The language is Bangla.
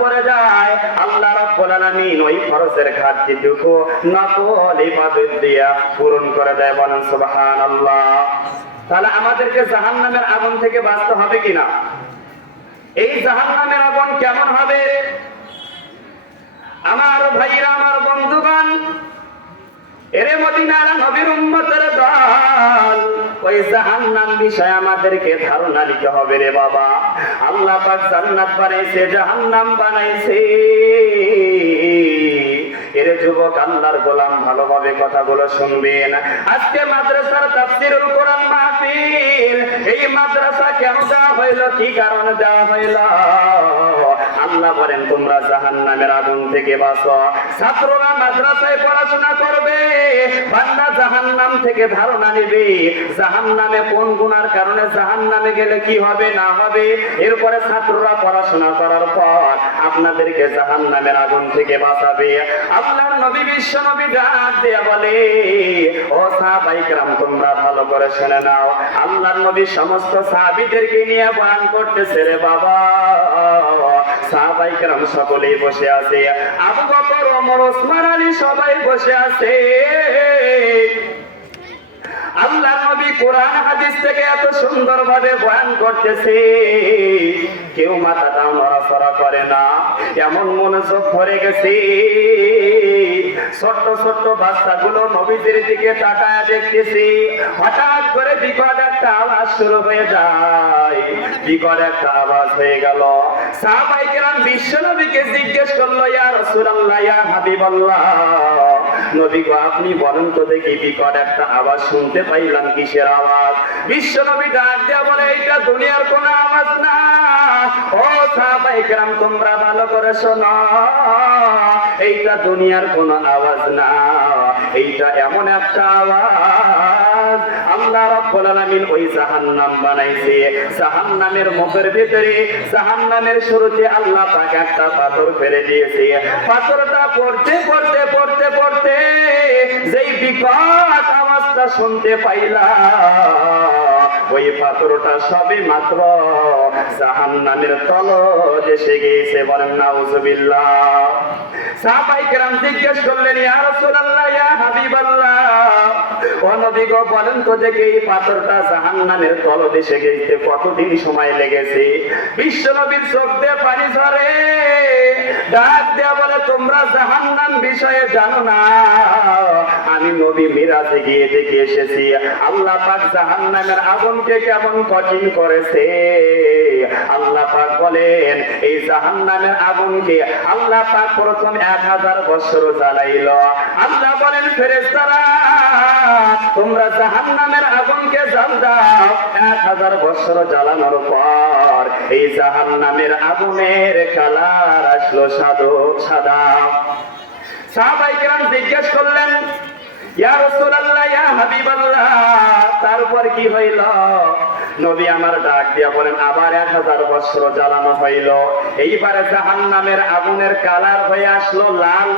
পড়ে যায়। আল্লাহ রাব্বুল আলামিন ওই ফরজের ঘাটতিটুকু নকল ইবাদত দিয়া পূরণ করে দেয় বলেন, সুবহানাল্লাহ। তাহলে আমাদেরকে জাহান্নামের আগুন থেকে বাঁচতে হবে কিনা? এই জাহান্নামের আগুন কেমন হবে? আমার ভাইরা, আমার বন্ধুগণ, এরে মদিনার নবীর উম্মতের দল ওই জাহান্নাম বিষয়ে আমাদেরকে ধারণা নিতে হবে রে বাবা। আল্লাহ পাক জান্নাত বানাইছে, জাহান্নাম বানাইছে। এর যুবক, আল্লাহর গোলাম ভালোভাবে কথাগুলো শুনবেন। আজকে মাদ্রাসার তাফসিরুল কোরআন মাহফিল। এই মাদ্রাসা কেন দেওয়া হইল, কি কারণে দেওয়া হইল? আল্লাহ বলেন, তোমরা জাহান্নামের আগুন থেকে বাঁচো। ছাত্ররা মাদ্রাসায় পড়াশোনা করবে। বান্দা জাহান্নাম থেকে ধারণা নেবে, জাহান্নামে কোন গুনার কারণে জাহান্নামে গেলে কি হবে, না হবে। এরপরে ছাত্ররা পড়াশোনা করার পর আপনাদেরকে জাহান্নামের আগুন থেকে বাঁচাবে। আপনার নবী বিশ্ব নবী ডাক দেয়া বলে, ও সাহাবাইকরাম তোমরা ভালো করে শুনে নাও। আল্লাহর নবী সমস্ত সাহাবীদেরকে নিয়ে বয়ান করতেছে রে বাবা। সাহাবাইকরাম সকলেই বসে আছে। আবু বকর, ওমর, ওসমান, আলী সবাই বসে আছে। আল্লাহ নবী কোরআন হাদিস থেকে এত সুন্দর ভাবে বয়ান করতেছে। কেউ মাথাটাও নড়াচড়া করে না। এমন মনোযোগ ধরে গেছে। ছোট্ট ছোট্ট বাচ্চাগুলো নবীদের দিকে তাকায় দেখতেছি। হঠাৎ করে বিকট একটা আওয়াজ শুরু হয়ে যায়। বিকট একটা আওয়াজ হয়ে গেল। সাহাবাই কেরাম বিশ্ব নবীকে জিজ্ঞেস করল, ইয়া রাসূলুল্লাহ, ইয়া হাবিবাল্লাহ। নবী গো, আপনি বলেন তো দেখি বিকট একটা আওয়াজ শুনতে পাইলাম কিসের আওয়াজ? বিশ্ব নবী ডাক দেয়া বলে, এইটা দুনিয়ার কোন আওয়াজ না। ও সাহাবাই তোমরা ভালো করে শোনো। এইটা দুনিয়ার কোন আওয়াজ না। এইটা এমন একটা আওয়াজ রাব্বুল আলামিন ওই জাহান্নাম বানাইছে। জাহান্নামের মুখের ভিতরে, জাহান্নামের শুরুতে আল্লাহ পাক একটা পাথর ফেলে দিয়েছে। পাথরটা পড়তে পড়তে পড়তে পড়তে যেই বিকট আওয়াজটা শুনতে পাইলাম, ওই পাথরটা সবে মাত্র জাহান্নামের তল এসে গিয়েছে বলেন নাউজুবিল্লাহ সাহাবাই কেরাম জিজ্ঞেস করলেন, ইয়া রাসূলুল্লাহ নবী গো বলেন তো যে এই পাথরটা জাহান্নামের তলদেশে গেছে, কতদিন সময় লেগেছে? বিশ্ব নবীর চোখ দিয়ে পানি ঝরে, ডাক দেয়া বলে, তোমরা জাহান্নাম বিষয়ে জানো না। আমি নবী মিরাজে গিয়ে দেখে এসেছি। আল্লাহ পাক জাহান্নামের আগুনকে কেমন কঠিন করেছে। আল্লাহ পাক বলেন, এই জাহান্নামের আগুনকে আল্লাহ পাক প্রথম এক হাজার বছর জ্বালাইল। আল্লাহ বলেন ফেরেস্তারা তোমরা জাহান্নামের আগুনকে এক হাজার বছর জ্বালানোর পর এই জাহান্নামের আগুনের কালার আসলো সাদো, সাদা। সাহাবাই কেরাম জিজ্ঞেস করলেন তারপর কি হইল? নবী আমার ডাক দিয়া বলেন, আবার এক হাজার বছর জ্বালানো হইল। এইবারে জাহান নামের আগুনের কালার হয়ে আসলো লাল।